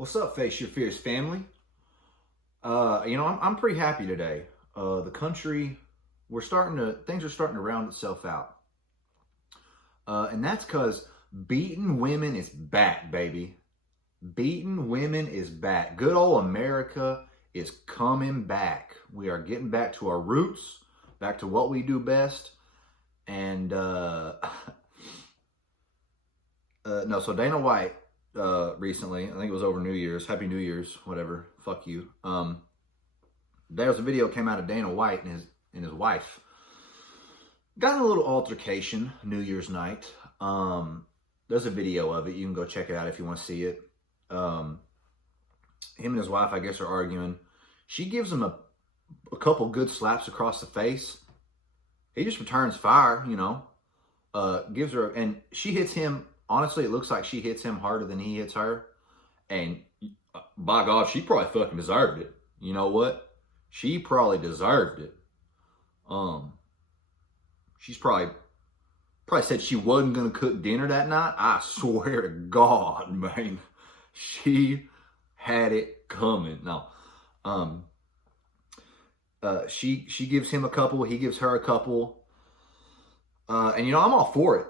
What's up, Face Your Fears family? I'm pretty happy today. The country, things are starting to round itself out. And that's because beating women is back, baby. Beating women is back. Good old America is coming back. We are getting back to our roots, back to what we do best. And, so Dana White, recently, I think it was over New Year's, Happy New Year's, whatever, fuck you. There was a video came out of Dana White and his wife. Got in a little altercation New Year's night. There's a video of it. You can go check it out if you want to see it. Him and his wife, I guess, are arguing. She gives him a couple good slaps across the face. He just returns fire, gives her, and she hits him. Honestly, it looks like she hits him harder than he hits her. And by God, she probably fucking deserved it. You know what? She probably deserved it. She's probably said she wasn't going to cook dinner that night. I swear to God, man. She had it coming. No. She gives him a couple. He gives her a couple. And, I'm all for it.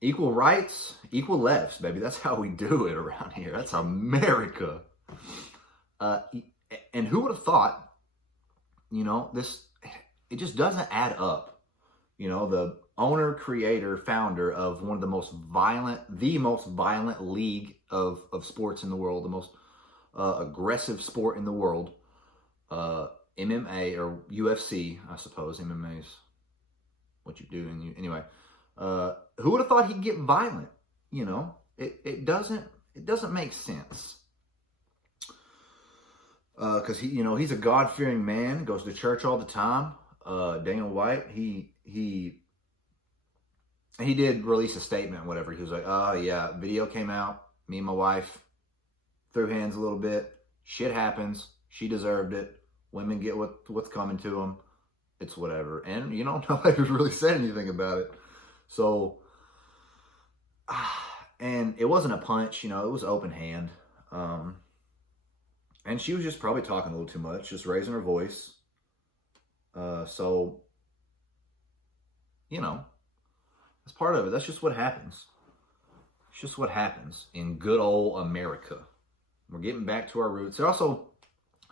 Equal rights, equal lefts, baby. That's how we do it around here. That's America. And who would have thought, it just doesn't add up. The owner, creator, founder of one of the most violent league of sports in the world, the most aggressive sport in the world, MMA or UFC, I suppose. MMA is what you do. Anyway. Who would have thought he'd get violent? It doesn't make sense. Because he's a God-fearing man, goes to church all the time. Dana White, he did release a statement, whatever. He was like, "Oh yeah, video came out. Me and my wife threw hands a little bit. Shit happens. She deserved it. Women get what's coming to them. It's whatever." And nobody really said anything about it. So, and it wasn't a punch, it was open hand. And she was just probably talking a little too much, just raising her voice. So, that's part of it. That's just what happens. It's just what happens in good old America. We're getting back to our roots. And also,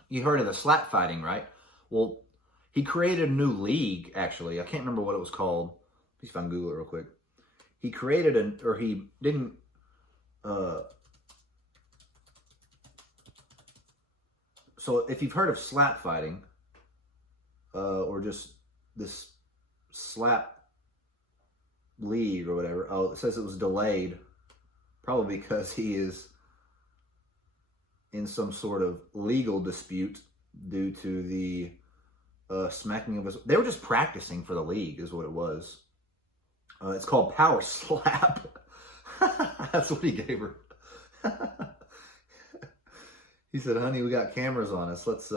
you heard of the slap fighting, right? Well, he created a new league, actually. I can't remember what it was called. Please if I can Google it real quick. He created he didn't, so if you've heard of slap fighting, or just this slap league or whatever, it says it was delayed, probably because he is in some sort of legal dispute due to the smacking of his, they were just practicing for the league is what it was. It's called Power Slap. That's what he gave her. He said, "Honey, we got cameras on us. Let's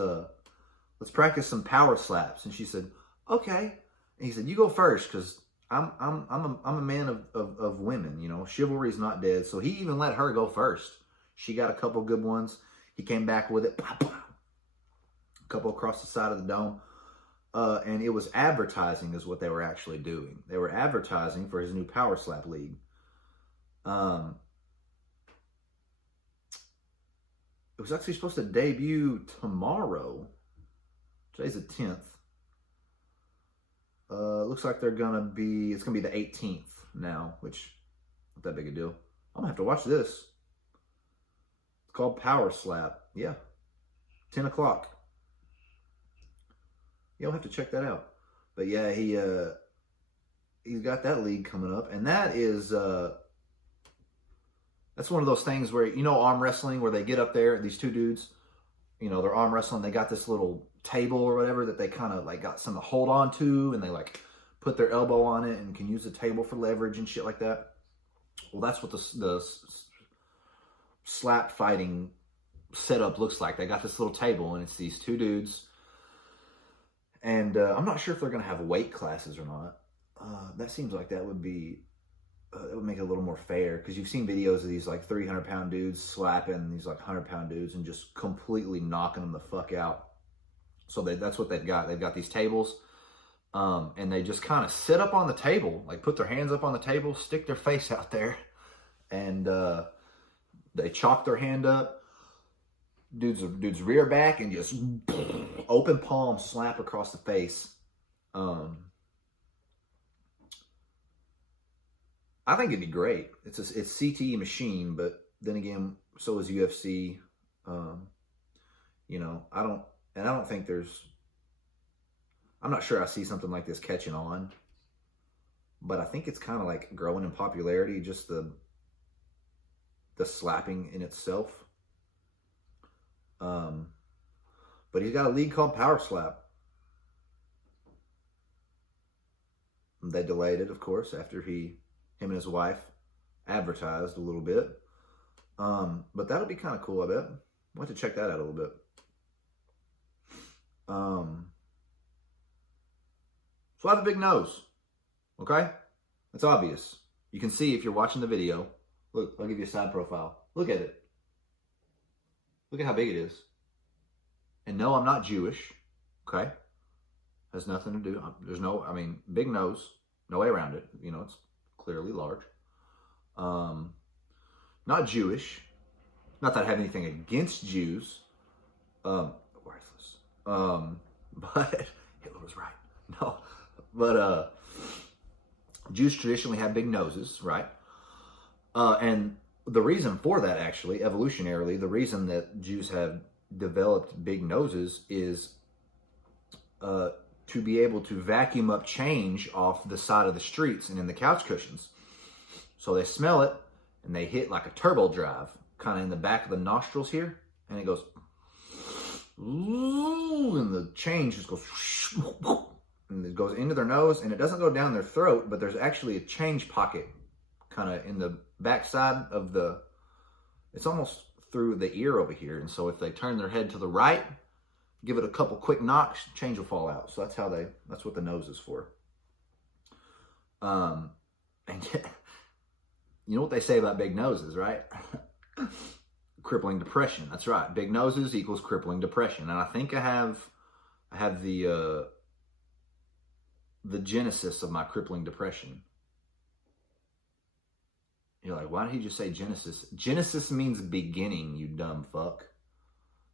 practice some power slaps." And she said, "Okay." And he said, "You go first, because I'm a man of women. Chivalry's not dead." So he even let her go first. She got a couple good ones. He came back with it. A couple across the side of the dome. And it was advertising is what they were actually doing. They were advertising for his new Power Slap League. It was actually supposed to debut tomorrow. Today's the 10th. Looks like it's gonna be the 18th now, which not that big a deal. I'm gonna have to watch this. It's called Power Slap. Yeah. 10 o'clock. You'll have to check that out. But yeah, he's got that league coming up, and that is that's one of those things where arm wrestling, where they get up there, these two dudes, they're arm wrestling. They got this little table or whatever that they kind of got something to hold on to, and they put their elbow on it and can use the table for leverage and shit like that. Well, that's what the slap fighting setup looks like. They got this little table, and it's these two dudes. And I'm not sure if they're going to have weight classes or not. That seems like that would be it would make it a little more fair, because you've seen videos of these like 300-pound dudes slapping these like 100-pound dudes and just completely knocking them the fuck out. So that's what they've got. They've got these tables, and they just kind of sit up on the table, like put their hands up on the table, stick their face out there, and they chalk their hand up. Dude's rear back and just open palm slap across the face. I think it'd be great. It's CTE machine, but then again, so is UFC. You know, I don't think I'm not sure I see something like this catching on, but I think it's kind of like growing in popularity, just the slapping in itself. But he's got a league called Power Slap. They delayed it, of course, after him and his wife advertised a little bit. But that'll be kind of cool, I bet. We'll have to check that out a little bit. So I have a big nose, okay? That's obvious. You can see if you're watching the video. Look, I'll give you a side profile. Look at it. Look at how big it is. And no, I'm not Jewish, okay? Has nothing to do. Big nose, no way around it. You know, it's clearly large. Not Jewish. Not that I have anything against Jews. Worthless. But Hitler was right. No, but Jews traditionally have big noses, right? And the reason for that, actually, evolutionarily, the reason that Jews have developed big noses is to be able to vacuum up change off the side of the streets and in the couch cushions. So they smell it and they hit like a turbo drive, kind of in the back of the nostrils here, and it goes, and the change just goes, and it goes into their nose, and it doesn't go down their throat, but there's actually a change pocket kind of in the backside of it's almost through the ear over here. And so if they turn their head to the right, give it a couple quick knocks, change will fall out. So that's what the nose is for. And you know what they say about big noses, right? Crippling depression. That's right. Big noses equals crippling depression. And I think I have the genesis of my crippling depression. You're like, why did he just say Genesis? Genesis means beginning, you dumb fuck.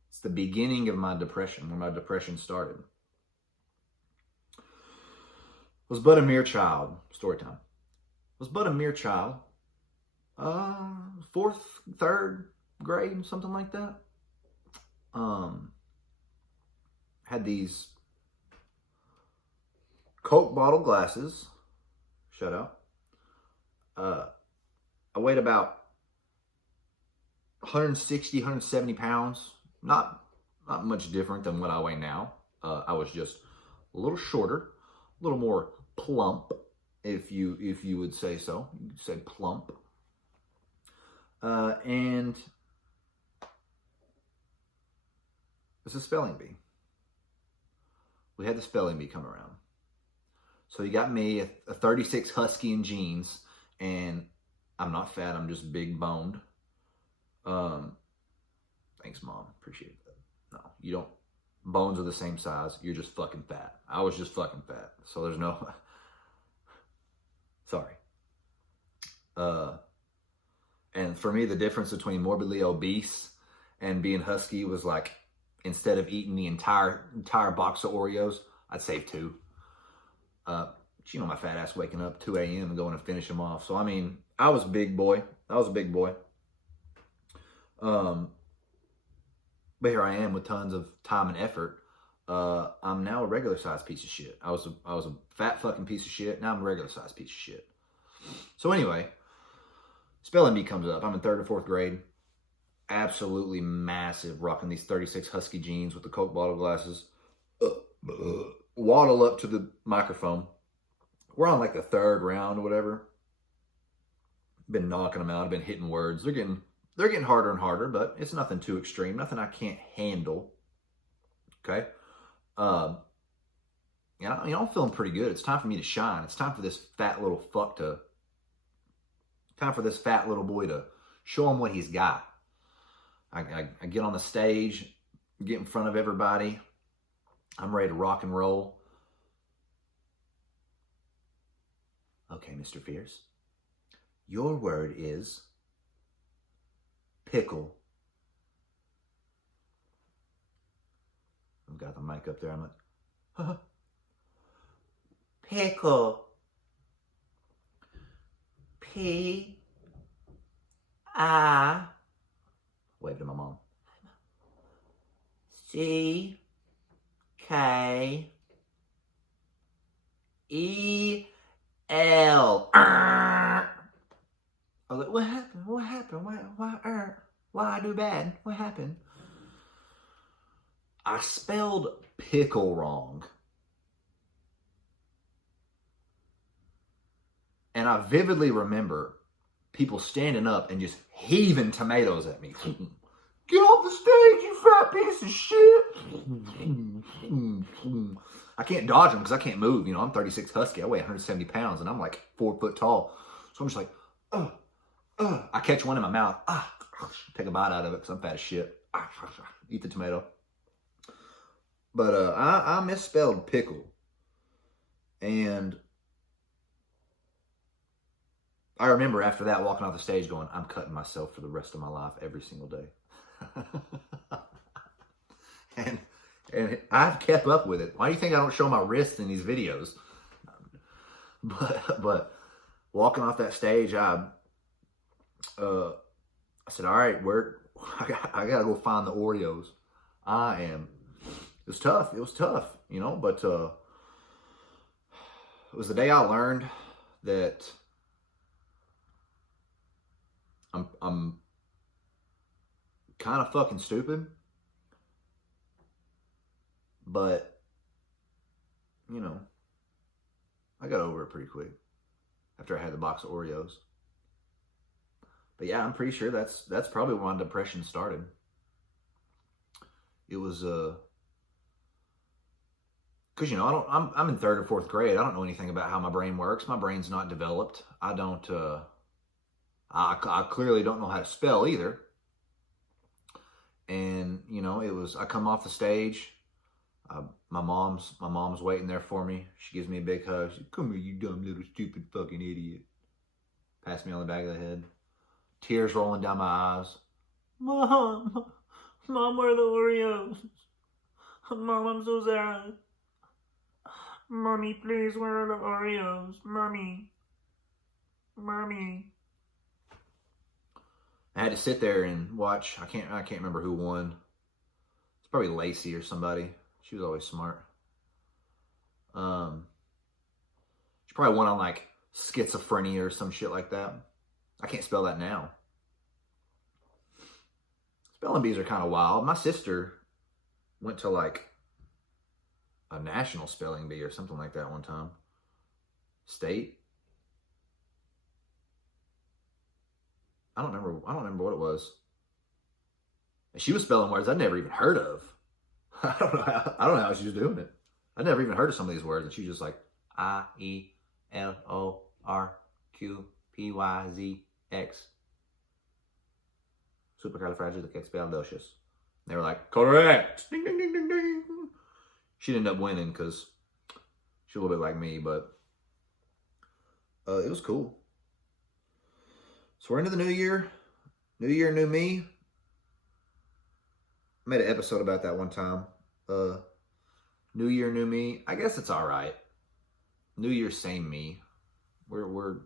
It's the beginning of my depression, where my depression started. Was but a mere child. Story time. Was but a mere child. 4th, 3rd grade, something like that. Had these Coke bottle glasses. Shut up. I weighed about 160, 170 pounds. Not much different than what I weigh now. I was just a little shorter, a little more plump, if you would say so. You'd say plump. And it's a spelling bee. We had the spelling bee come around. So you got me, a 36 husky in jeans, and I'm not fat, I'm just big boned. Thanks, Mom. Appreciate that. No, you don't. Bones are the same size. You're just fucking fat. I was just fucking fat. So there's no... Sorry. And for me, the difference between morbidly obese and being husky was like, instead of eating the entire box of Oreos, I'd save 2. You know, my fat ass waking up 2 a.m. and going to finish them off. So, I mean, I was a big boy. I was a big boy. But here I am with tons of time and effort. I'm now a regular sized piece of shit. I was a fat fucking piece of shit. Now I'm a regular sized piece of shit. So anyway, spelling bee comes up. I'm in 3rd or 4th grade. Absolutely massive, rocking these 36 husky jeans with the Coke bottle glasses. Waddle up to the microphone. We're on like the 3rd round or whatever. Been knocking them out. I've been hitting words. They're getting harder and harder, but it's nothing too extreme. Nothing I can't handle. Okay. I'm feeling pretty good. It's time for me to shine. It's time for this fat little fuck to Time for this fat little boy to show him what he's got. I get on the stage, get in front of everybody. I'm ready to rock and roll. Okay, Mr. Fierce. Your word is pickle. I've got the mic up there. I'm like, pickle. P-I. Wave to my mom. C-K-E-L. I was like, what happened? What happened? Why I do bad? What happened? I spelled pickle wrong. And I vividly remember people standing up and just heaving tomatoes at me. Get off the stage, you fat piece of shit. I can't dodge them because I can't move. You know, I'm 36 Husky. I weigh 170 pounds and I'm like 4 foot tall. So I'm just like, I catch one in my mouth. Take a bite out of it because I'm fat as shit. Eat the tomato. But I misspelled pickle. And I remember after that walking off the stage going, I'm cutting myself for the rest of my life every single day. and I've kept up with it. Why do you think I don't show my wrists in these videos? But walking off that stage, I said, all right, I gotta go find the Oreos. It was tough. It was tough, you know, but it was the day I learned that I'm kind of fucking stupid, but you know, I got over it pretty quick after I had the box of Oreos. But yeah, I'm pretty sure that's probably where my depression started. It was because you know I'm in 3rd or 4th grade. I don't know anything about how my brain works. My brain's not developed. I don't. I clearly don't know how to spell either. And you know, I come off the stage. My mom's waiting there for me. She gives me a big hug. She, come here, you dumb little stupid fucking idiot. Pass me on the back of the head. Tears rolling down my eyes. Mom, where are the Oreos? Mom, I'm so sad. Mommy, please, where are the Oreos? Mommy. I had to sit there and watch. I can't remember who won. It's probably Lacey or somebody. She was always smart. She probably won on like schizophrenia or some shit like that. I can't spell that now. Spelling bees are kind of wild. My sister went to like a national spelling bee or something like that one time. State. I don't remember what it was. And she was spelling words I'd never even heard of. I don't know how she was doing it. I'd never even heard of some of these words, and she's just like IELORQPYZX. Supercalifragilisticexpialidocious. They were like, correct. Ding, ding, ding, ding, ding. She ended up winning because she's a little bit like me, but it was cool. So we're into the new year. New year, new me. I made an episode about that one time. New year, new me. I guess it's all right. New year, same me. We're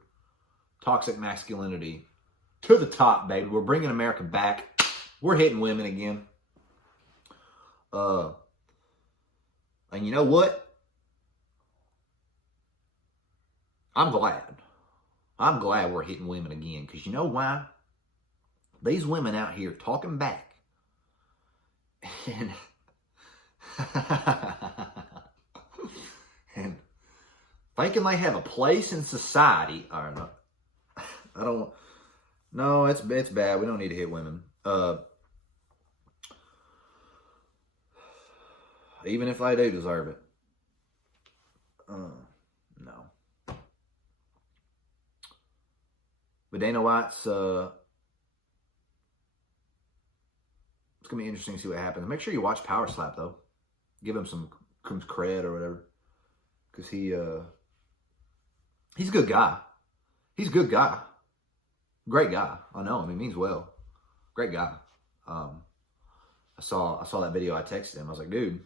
toxic masculinity to the top, baby. We're bringing America back. We're hitting women again. And you know what? I'm glad we're hitting women again. Because you know why? These women out here talking back. And, and thinking they have a place in society. Or not. I don't. No, it's bad. We don't need to hit women. Even if I do deserve it. No. But Dana White's, it's going to be interesting to see what happens. Make sure you watch Power Slap, though. Give him some cred or whatever. Because he's a good guy. He's a good guy. Great guy. I know him. He means well. Great guy. I saw that video. I texted him. I was like, dude,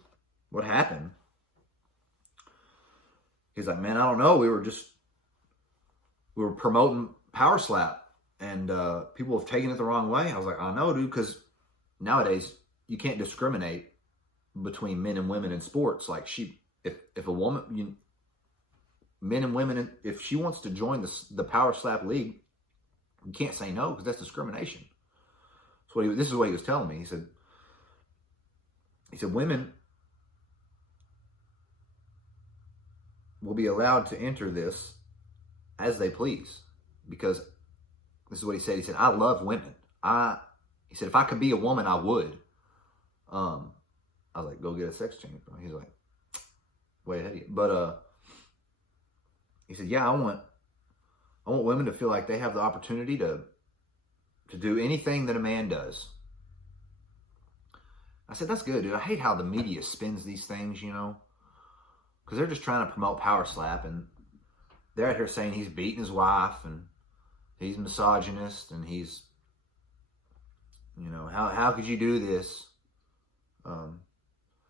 what happened? He's like, man, I don't know. We were promoting Power Slap, and people have taken it the wrong way. I was like, I know, dude, because nowadays you can't discriminate between men and women in sports. Like, if a woman, men and women, if she wants to join the Power Slap League, you can't say no because that's discrimination. This is what he was telling me. He said, women will be allowed to enter this as they please, because this is what he said. He said, I love women. He said, if I could be a woman, I would. I was like, go get a sex change, bro. He's like, way ahead of you. But he said, yeah, I want women to feel like they have the opportunity to do anything that a man does. I said, that's good, dude. I hate how the media spins these things, because they're just trying to promote Power Slap, and they're out here saying he's beating his wife, and he's misogynist, and he's, how could you do this?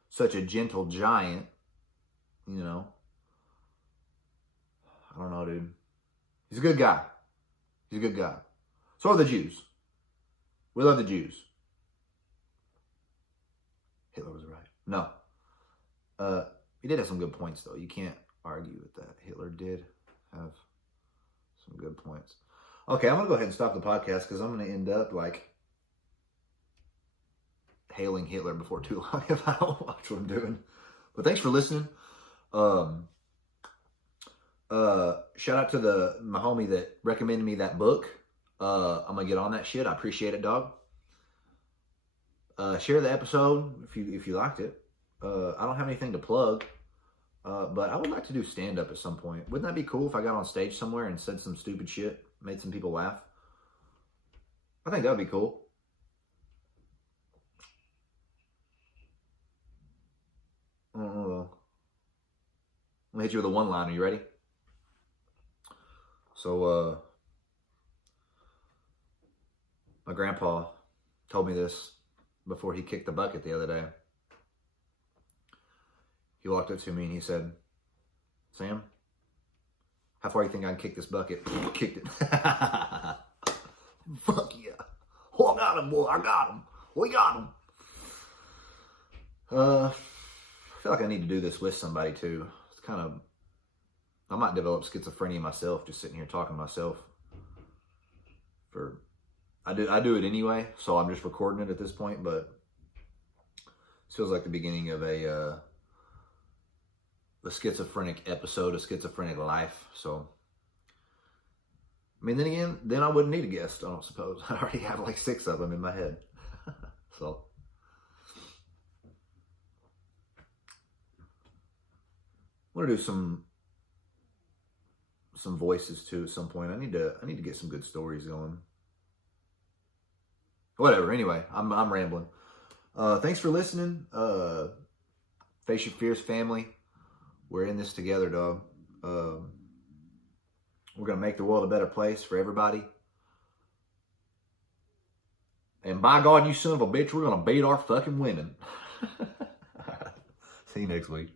Such a gentle giant, I don't know, dude. He's a good guy. He's a good guy. So are the Jews. We love the Jews. Hitler was right. No. He did have some good points, though. You can't argue with that. Hitler did have some good points. Okay, I'm going to go ahead and stop the podcast because I'm going to end up, hailing Hitler before too long if I don't watch what I'm doing. But thanks for listening. Shout out to my homie that recommended me that book. I'm going to get on that shit. I appreciate it, dog. Share the episode if you liked it. I don't have anything to plug, but I would like to do stand-up at some point. Wouldn't that be cool if I got on stage somewhere and said some stupid shit, made some people laugh? I think that would be cool. I don't know, though. I'm going to hit you with a one-liner. You ready? So, my grandpa told me this before he kicked the bucket the other day. He walked up to me and he said, Sam, how far do you think I can kick this bucket? Kicked it. Fuck yeah. Oh, I got him, boy. I got him. We got him. I feel like I need to do this with somebody too. It's kind of, I might develop schizophrenia myself, just sitting here talking to myself. I do it anyway, so I'm just recording it at this point, but it feels like the beginning of a schizophrenic episode, a schizophrenic life. So, I mean, then I wouldn't need a guest, I don't suppose. I already have 6 of them in my head. So, I want to do some voices too at some point. I need to get some good stories going. Whatever. Anyway, I'm rambling. Thanks for listening. Face Your Fears family. We're in this together, dog. We're going to make the world a better place for everybody. And by God, you son of a bitch, we're going to beat our fucking women. See you next week.